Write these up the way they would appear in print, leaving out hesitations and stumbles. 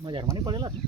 बजारमध्ये पडेल आता.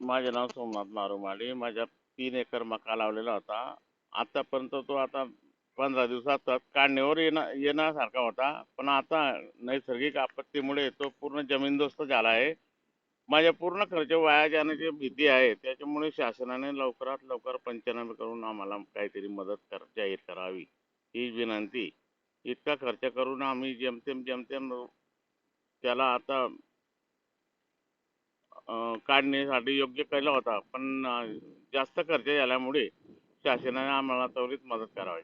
माझे नाव सोमनाथ नारुमाडी. माझ्या 3 एकर मका लावलेला होता. आतापर्यंत तो आता 15 दिवसात काढणीवर येण्यासारखा होता, पण आता नैसर्गिक आपत्तीमुळे तो पूर्ण जमीनदोस्त झाला आहे. माझ्या पूर्ण खर्च वाया जाण्याची भीती आहे. त्याच्यामुळे शासनाने लवकरात लवकर पंचनामे करून आम्हाला काहीतरी मदत जाहीर करावी ही विनंती. इतका खर्च करून आम्ही जेमतेम त्याला आता काढण्यासाठी योग्य केला होता, पण जास्त खर्च झाल्यामुळे शासनाने आम्हाला त्वरित मदत करावी.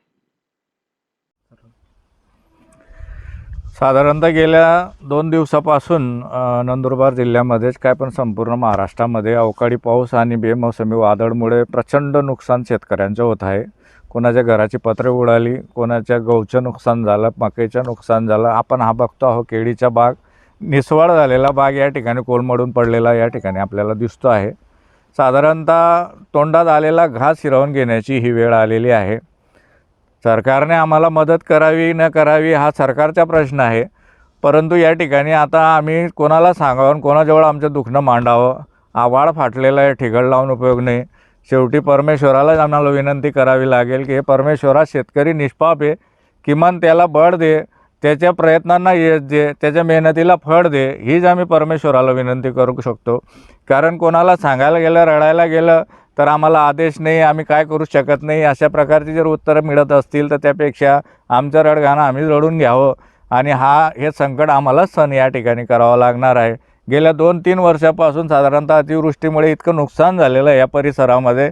साधारणतः गेल्या 2 दिवसापासून नंदुरबार जिल्ह्यामध्येच काय पण संपूर्ण महाराष्ट्रामध्ये अवकाळी पाऊस आणि बेमौसमी वादळामुळे प्रचंड नुकसान शेतकऱ्यांचं होत आहे. कोणाच्या घराची पत्रे उडाली, कोणाच्या गहूचं नुकसान झालं, मक्याचं नुकसान झालं. आपण हा बघतो आहोत केळीचा बाग, निसवाड झालेला बाग या ठिकाणी कोलमडून पडलेला या ठिकाणी आपल्याला दिसतो आहे. साधारणतः तोंडात आलेला घास हिरावून घेण्याची ही वेळ आलेली आहे. सरकारने आम्हाला मदत करावी न करावी हा सरकारचा प्रश्न आहे, परंतु या ठिकाणी आता आम्ही कोणाला सांगावं, कोणाजवळ आमचं दुखणं मांडावं. आवाळ फाटलेला आहे, ठिगळ लावून उपयोग नाही. शेवटी परमेश्वरालाच आम्हाला विनंती करावी लागेल की हे परमेश्वरा, शेतकरी निष्पाप आहे, किमान त्याला बळ दे, त्याच्या प्रयत्नांना यश दे, त्याच्या मेहनतीला फळ दे, हीच आम्ही परमेश्वराला विनंती करू शकतो. कारण कोणाला सांगायला गेलं, रडायला गेलं तर आम्हाला आदेश नाही, आम्ही काय करू शकत नाही, अशा प्रकारची जर उत्तरं मिळत असतील तर त्यापेक्षा आमचं रडगाणं आम्हीच रडून घ्यावं आणि हे संकट आम्हालाच सहन या ठिकाणी करावं लागणार आहे. गेल्या 2-3 वर्षापासून साधारणतः अतिवृष्टीमुळे इतकं नुकसान झालेलं आहे या परिसरामध्ये,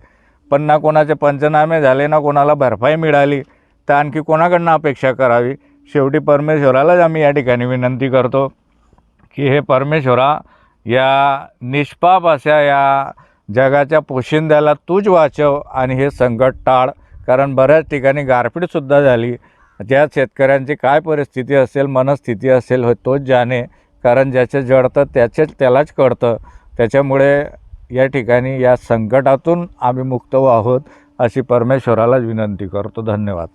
पण ना कोणाचे पंचनामे झाले, ना कोणाला भरपाई मिळाली, तर आणखी कोणाकडनं अपेक्षा करावी. शेवटी परमेश्वरालाच आम्ही या ठिकाणी विनंती करतो की हे परमेश्वरा, या निष्पाप अशा या जगाच्या पोशिंद्याला तूच वाचव आणि हे संकट टाळ. कारण बऱ्याच ठिकाणी गारपीटसुद्धा झाली. त्या शेतकऱ्यांची काय परिस्थिती असेल, मनस्थिती असेल, हो तोच जाणे. कारण ज्याचे जडतं त्यालाच कळतं. त्याच्यामुळे या ठिकाणी या संकटातून आम्ही मुक्त व्हावं अशी परमेश्वराला विनंती करतो. धन्यवाद.